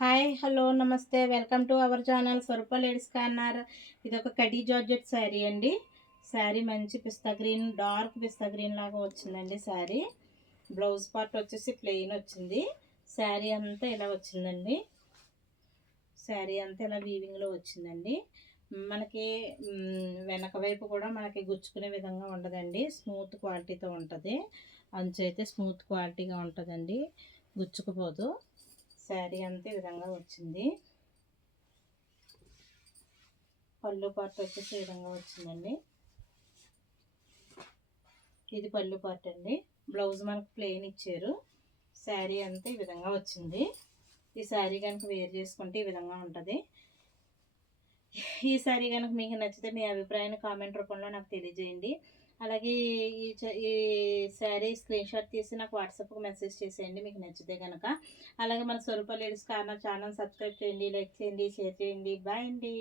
Hi hello నమస్తే welcome to our channel Swaroopa ladies corner. ఇది ఒక కడీ జార్జెట్ శారీ అండి. శారీ మంచి pista green, dark pista green లాగా వచ్చిందండి. శారీ బ్లౌజ్ పార్ట్ వచ్చేసి ప్లెయిన్ వచ్చింది. శారీ అంతా ఇలా వచ్చిందండి. శారీ అంతా ఇలా వీవింగ్లో వచ్చిందండి. మనకి వెనక వైపు కూడా మనకి గుచ్చుకునే విధంగా ఉండదండి. స్మూత్ క్వాలిటీతో ఉంటుంది. అంచు అయితే స్మూత్ క్వాలిటీగా ఉంటుందండి, గుచ్చుకుపోదు. శారీ అంతా ఈ విధంగా వచ్చింది. పళ్ళు పార్ట్ వచ్చేసి ఈ విధంగా వచ్చిందండి. ఇది పళ్ళు పార్ట్ అండి. బ్లౌజ్ మనకు ప్లెయిన్ ఇచ్చారు. శారీ అంతా ఈ విధంగా వచ్చింది. ఈ శారీ కనుక వేర్ చేసుకుంటే ఈ విధంగా ఉంటుంది. ఈ శారీ కనుక మీకు నచ్చితే మీ అభిప్రాయాన్ని కామెంట్ రూపంలో నాకు తెలియజేయండి. అలాగే ఈ శారీ స్క్రీన్ షాట్ తీసి నాకు వాట్సాప్కి మెసేజ్ చేసేయండి మీకు నచ్చితే కనుక. అలాగే మన స్వరూప లేడీస్ కార్నర్ ఛానల్ సబ్స్క్రైబ్ చేయండి, లైక్ చేయండి, షేర్ చేయండి. బాయ్ అండి.